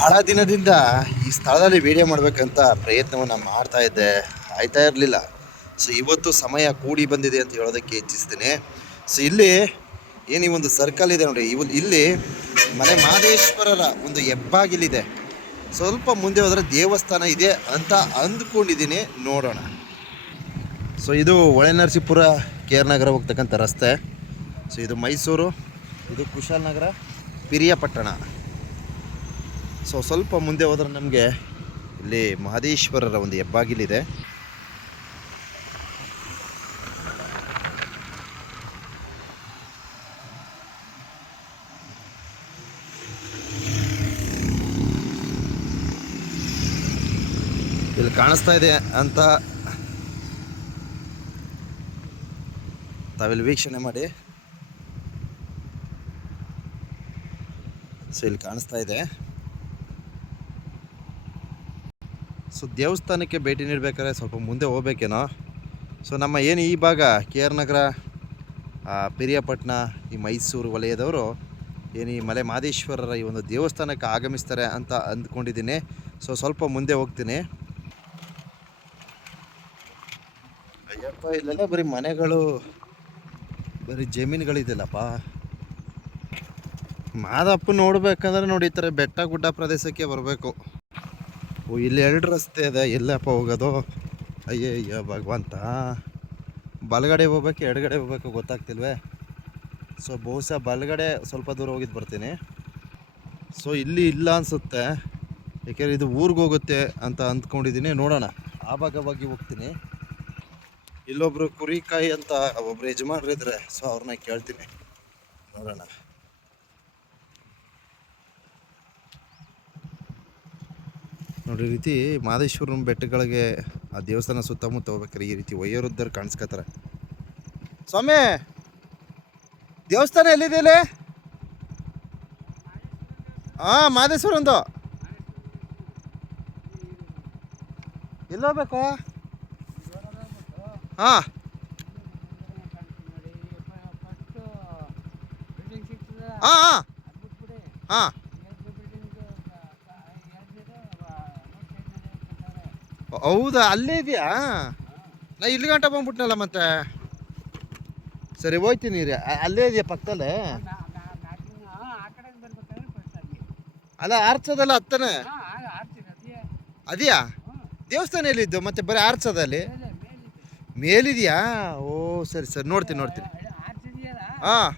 ಬಹಳ ದಿನದಿಂದ ಈ ಸ್ಥಳದಲ್ಲಿ ವೀಡಿಯೋ ಮಾಡಬೇಕಂತ ಪ್ರಯತ್ನವನ್ನು ಮಾಡ್ತಾ ಇದ್ದೆ. ಆಯ್ತಾ ಇರಲಿಲ್ಲ. ಸೊ ಇವತ್ತು ಸಮಯ ಕೂಡಿ ಬಂದಿದೆ ಅಂತ ಹೇಳೋದಕ್ಕೆ ಇಚ್ಛಿಸ್ತೀನಿ. ಸೊ ಇಲ್ಲಿ ಏನು ಈ ಒಂದು ಸರ್ಕಲ್ ಇದೆ ನೋಡಿ. ಇವ್ ಇಲ್ಲಿ ಮನೆ ಮಹದೇಶ್ವರರ ಒಂದು ಹೆಬ್ಬಾಗಿಲಿದೆ. ಸ್ವಲ್ಪ ಮುಂದೆ ಹೋದರೆ ದೇವಸ್ಥಾನ ಇದೆ ಅಂತ ಅಂದ್ಕೊಂಡಿದ್ದೀನಿ. ನೋಡೋಣ. ಸೊ ಇದು ಹೊಳೆನರಸೀಪುರ ಕೆ ಆರ್ ನಗರ ಹೋಗ್ತಕ್ಕಂಥ ರಸ್ತೆ. ಸೊ ಇದು ಮೈಸೂರು, ಇದು ಕುಶಾಲನಗರ ಪಿರಿಯಾಪಟ್ಟಣ. ಸೊ ಸ್ವಲ್ಪ ಮುಂದೆ ಹೋದ್ರೆ ನಮಗೆ ಇಲ್ಲಿ ಮಹದೇಶ್ವರರ ಒಂದು ಹೆಬ್ಬಾಗಿಲಿದೆ. ಇಲ್ಲಿ ಕಾಣಿಸ್ತಾ ಇದೆ ಅಂತ ತಾವಿಲ್ಲಿ ವೀಕ್ಷಣೆ ಮಾಡಿ. ಸೊ ಇಲ್ಲಿ ಕಾಣಿಸ್ತಾ ಇದೆ. ಸೊ ದೇವಸ್ಥಾನಕ್ಕೆ ಭೇಟಿ ನೀಡಬೇಕಾದ್ರೆ ಸ್ವಲ್ಪ ಮುಂದೆ ಹೋಗ್ಬೇಕೇನೋ. ಸೊ ನಮ್ಮ ಏನು ಈ ಭಾಗ ಕೆ ಆರ್ ನಗರ ಪಿರಿಯಾಪಟ್ಟಣ ಈ ಮೈಸೂರು ವಲಯದವರು ಏನು ಈ ಮಲೆ ಮಾದೇಶ್ವರರ ಈ ಒಂದು ದೇವಸ್ಥಾನಕ್ಕೆ ಆಗಮಿಸ್ತಾರೆ ಅಂತ ಅಂದ್ಕೊಂಡಿದ್ದೀನಿ. ಸೊ ಸ್ವಲ್ಪ ಮುಂದೆ ಹೋಗ್ತೀನಿ. ಅಯ್ಯಪ್ಪ, ಇಲ್ಲೆಲ್ಲ ಬರೀ ಮನೆಗಳು, ಬರೀ ಜಮೀನುಗಳಿದೆಯಲ್ಲಪ್ಪ ಮಾದಪ್ಪ ನೋಡ್ಬೇಕಂದ್ರೆ ನೋಡಿ ಈ ಥರ ಬೆಟ್ಟ ಗುಡ್ಡ ಪ್ರದೇಶಕ್ಕೆ ಬರಬೇಕು. ಇಲ್ಲಿ ಎರಡು ರಸ್ತೆ ಇದೆ. ಎಲ್ಲಪ್ಪ ಹೋಗೋದು? ಅಯ್ಯೋ ಅಯ್ಯೋ ಭಗವಂತ. ಬಲಗಡೆ ಹೋಗ್ಬೇಕು, ಎಡಗಡೆ ಹೋಗ್ಬೇಕು ಗೊತ್ತಾಗ್ತಿಲ್ವೇ? ಸೊ ಬಹುಶಃ ಬಲಗಡೆ ಸ್ವಲ್ಪ ದೂರ ಹೋಗಿದ್ದು ಬರ್ತೀನಿ. ಸೊ ಇಲ್ಲಿ ಇಲ್ಲ ಅನಿಸುತ್ತೆ. ಯಾಕೆಂದರೆ ಇದು ಊರಿಗೆ ಹೋಗುತ್ತೆ ಅಂತ ಅಂದ್ಕೊಂಡಿದ್ದೀನಿ ನೋಡೋಣ. ಆ ಭಾಗವಾಗಿ ಹೋಗ್ತೀನಿ. ಇಲ್ಲೊಬ್ರು ಕುರಿಕಾಯಿ ಅಂತ ಒಬ್ರು ಯಜಮಾನ್ರಿದ್ರೆ ಸೊ ಅವ್ರನ್ನ ಕೇಳ್ತೀನಿ. ನೋಡೋಣ. ನೋಡಿ ರೀತಿ ಮಾದೇಶ್ವರನ ಬೆಟ್ಟಗಳಿಗೆ ಆ ದೇವಸ್ಥಾನ ಸುತ್ತಮುತ್ತ ಹೋಗ್ಬೇಕಾರೆ ಈ ರೀತಿ ವಯೋವೃದ್ಧರು ಕಾಣಿಸ್ಕೊತಾರೆ. ಸ್ವಾಮಿ, ದೇವಸ್ಥಾನ ಎಲ್ಲಿದೆ ಹಾಂ ಮಾದೇಶ್ವರಂದು ಎಲ್ಲಿ ಹೋಗ್ಬೇಕು? ಹಾಂ ಹಾಂ ಹಾಂ ಹಾಂ ಹೌದಾ? ಅಲ್ಲೇ ಇದೆಯಾ? ನಾ ಇಲ್ಲಿ ಗಂಟ ಬಂದ್ಬಿಟ್ನಲ್ಲ ಮತ್ತೆ. ಸರಿ ಹೋಯ್ತೀನಿ ರೀ ಅಲ್ಲೇ ಇದೆಯಾ ಪಕ್ಕದಲ್ಲೇ? ಅಲ್ಲ, ಆರ್ಚದಲ್ಲ ಹತ್ತನೇ? ಅದೆಯಾ? ದೇವಸ್ಥಾನ ಎಲ್ಲಿದ್ದು? ಮತ್ತೆ ಬರೀ ಆರ್ಚದಲ್ಲಿ? ಮೇಲಿದೆಯಾ? ಓ, ಸರಿ ಸರಿ, ನೋಡ್ತೀನಿ ನೋಡ್ತೀನಿ. ಹಾಂ.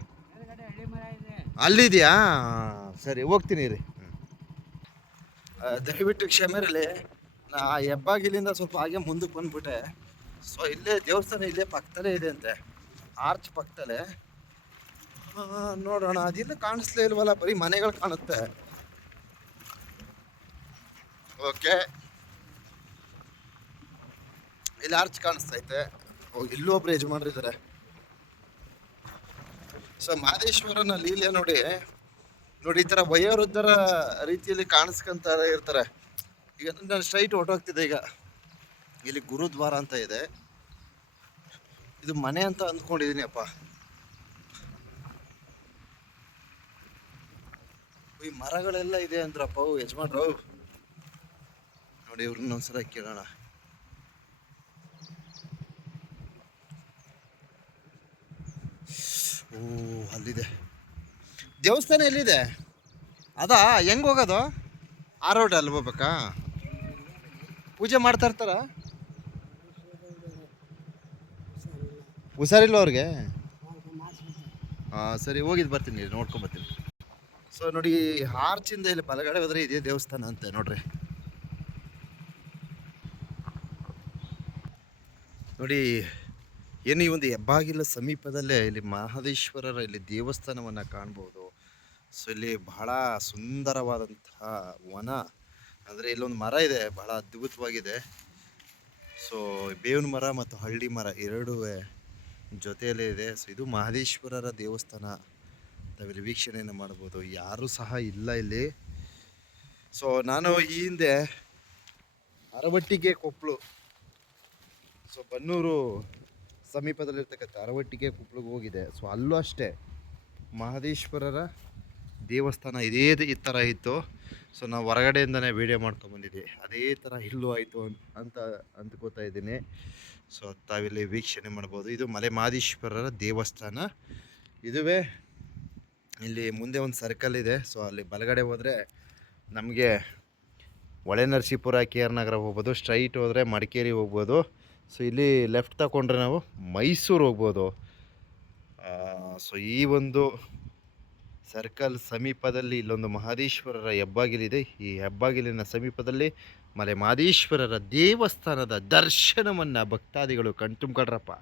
ಅಲ್ಲಿದೆಯಾ? ಸರಿ, ಹೋಗ್ತೀನಿ ರೀ ದಯವಿಟ್ಟು ಕ್ಷಮೆ ಆ ಹೆಬ್ಬಾಗಿಲಿಂದ ಸ್ವಲ್ಪ ಹಾಗೆ ಮುಂದಕ್ಕೆ ಬಂದ್ಬಿಟ್ಟೆ. ಸೊ ಇಲ್ಲೇ ದೇವಸ್ಥಾನ ಇಲ್ಲೇ ಪಕ್ಕದಲ್ಲೇ ಇದೆ ಅಂತೆ. ಆರ್ಚ್ ಪಕ್ಕದಲ್ಲೇ. ನೋಡೋಣ, ಅದಿಲ್ಲ ಕಾಣಿಸ್ಲೇ ಇಲ್ವಲ್ಲ, ಬರೀ ಮನೆಗಳು ಕಾಣುತ್ತೆ. ಓಕೆ ಇಲ್ಲಿ ಆರ್ಚ್ ಕಾಣಿಸ್ತೈತೆ ಓ, ಇಲ್ಲೂ ಒಬ್ರು ಯಜಮಾನ್ರಿದ್ದಾರೆ ಸೊ ಮಹದೇಶ್ವರನ ಲೀಲೆ ನೋಡಿ. ನೋಡಿ, ಈ ಥರ ವಯೋವೃದ್ಧರ ರೀತಿಯಲ್ಲಿ ಕಾಣಿಸ್ಕೊಂತಾರೆ ಇರ್ತಾರೆ. ಈಗ ನಾನು ಸ್ಟ್ರೈಟ್ ಹೊರಟೋಗ್ತಿದ್ದೆ ಈಗ. ಇಲ್ಲಿ ಗುರುದ್ವಾರ ಅಂತ ಇದೆ. ಇದು ಮನೆ ಅಂತ ಅಂದ್ಕೊಂಡಿದ್ದೀನಿ ಅಪ್ಪ. ಈ ಮರಗಳೆಲ್ಲ ಇದೆ ಅಂದ್ರಪ್ಪ ಅವು ಯಜಮಾನ್ರು. ನೋಡಿ, ಇವ್ರನ್ನ ಒಂದ್ಸಲ ಕೇಳೋಣ. ಓ, ಅಲ್ಲಿದೆ. ದೇವಸ್ಥಾನ ಎಲ್ಲಿದೆ? ಅದಾ, ಹೆಂಗ್ ಹೋಗೋದು? ಆ ರೋಡ್ ಅಲ್ಲಿ ಹೋಗ್ಬೇಕಾ? ಪೂಜೆ ಮಾಡ್ತಾ ಇರ್ತಾರ? ಹುಷಾರಿಲ್ಲ ಅವ್ರಿಗೆ? ಹಾಂ ಸರಿ ಹೋಗಿದ್ದು ಬರ್ತೀನಿ ನೋಡ್ಕೊಂಡು ಬರ್ತೀನಿ. ಸೊ ನೋಡಿ ಆರ್ಚಿಂದ ಇಲ್ಲಿ ಬಲಗಡೆ ಹೋದ್ರೆ ಇದೇ ದೇವಸ್ಥಾನ ಅಂತೆ ನೋಡ್ರಿ. ನೋಡಿ ಏನು ಈ ಒಂದು ಹೆಬ್ಬಾಗಿಲ ಸಮೀಪದಲ್ಲೇ ಇಲ್ಲಿ ಮಹದೇಶ್ವರರ ಇಲ್ಲಿ ದೇವಸ್ಥಾನವನ್ನು ಕಾಣ್ಬೋದು. ಸೊ ಇಲ್ಲಿ ಬಹಳ ಸುಂದರವಾದಂತಹ ವನ ಅಂದರೆ ಇಲ್ಲೊಂದು ಮರ ಇದೆ, ಬಹಳ ಅದ್ಭುತವಾಗಿದೆ. ಸೊ ಬೇವಿನ ಮರ ಮತ್ತು ಹಳ್ಳಿ ಮರ ಎರಡೂ ಜೊತೆಯಲ್ಲೇ ಇದೆ. ಸೊ ಇದು ಮಹದೇಶ್ವರರ ದೇವಸ್ಥಾನ. ತಾವಿಲ್ಲಿ ವೀಕ್ಷಣೆಯನ್ನು ಮಾಡ್ಬೋದು ಯಾರೂ ಸಹ ಇಲ್ಲ ಇಲ್ಲಿ. ಸೊ ನಾನು ಈ ಹಿಂದೆ ಅರವಟ್ಟಿಗೆ ಕೊಪ್ಪಳು ಸೊ ಬನ್ನೂರು ಸಮೀಪದಲ್ಲಿರ್ತಕ್ಕಂಥ ಅರವಟ್ಟಿಗೆ ಕೊಪ್ಪಳಿಗೆ ಹೋಗಿದೆ ಸೊ ಅಲ್ಲೂ ಅಷ್ಟೇ ಮಹದೇಶ್ವರರ ದೇವಸ್ಥಾನ ಇದೇ ಈ ಥರ ಇತ್ತು. ಸೊ ನಾವು ಹೊರಗಡೆಯಿಂದನೇ ವೀಡಿಯೋ ಮಾಡ್ಕೊಂಬಂದಿದ್ವಿ ಅದೇ ಥರ ಇಲ್ಲೂ ಆಯಿತು ಅಂತ ಅಂದ್ಕೋತಾ ಇದ್ದೀನಿ. ಸೊ ತಾವಿಲ್ಲಿ ವೀಕ್ಷಣೆ ಮಾಡ್ಬೋದು. ಇದು ಮಲೆ ಮಾದೇಶ್ವರರ ದೇವಸ್ಥಾನ. ಇದುವೇ ಇಲ್ಲಿ ಮುಂದೆ ಒಂದು ಸರ್ಕಲ್ ಇದೆ. ಸೊ ಅಲ್ಲಿ ಬಲಗಡೆ ಹೋದರೆ ನಮಗೆ ಒಳೆ ನರಸೀಪುರ ಕೆ ಆರ್ ನಗರ ಹೋಗ್ಬೋದು. ಸ್ಟ್ರೈಟ್ ಹೋದರೆ ಮಡಿಕೇರಿ ಹೋಗ್ಬೋದು. ಸೊ ಇಲ್ಲಿ ಲೆಫ್ಟ್ ತಗೊಂಡ್ರೆ ನಾವು ಮೈಸೂರು ಹೋಗ್ಬೋದು. ಸೊ ಈ ಒಂದು ಸರ್ಕಲ್ ಸಮೀಪದಲ್ಲಿ ಇಲ್ಲೊಂದು ಮಹದೇಶ್ವರರ ಹೆಬ್ಬಾಗಿಲಿದೆ. ಈ ಹೆಬ್ಬಾಗಿಲಿನ ಸಮೀಪದಲ್ಲಿ ಮಲೆ ಮಹದೇಶ್ವರರ ದೇವಸ್ಥಾನದ ದರ್ಶನವನ್ನು ಭಕ್ತಾದಿಗಳು ಕಣ್ತುಂಬ್ಕೊಳ್ರಪ್ಪ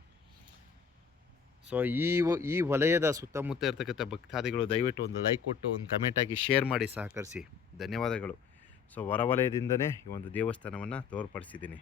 ಸೊ ಈ ಈ ವಲಯದ ಸುತ್ತಮುತ್ತ ಇರತಕ್ಕಂಥ ಭಕ್ತಾದಿಗಳು ದಯವಿಟ್ಟು ಒಂದು ಲೈಕ್ ಕೊಟ್ಟು, ಒಂದು ಕಮೆಂಟ್ ಹಾಕಿ ಶೇರ್ ಮಾಡಿ ಸಹಕರಿಸಿ. ಧನ್ಯವಾದಗಳು. ಸೊ ಹೊರವಲಯದಿಂದನೇ ಈ ಒಂದು ದೇವಸ್ಥಾನವನ್ನು ತೋರ್ಪಡಿಸಿದ್ದೀನಿ.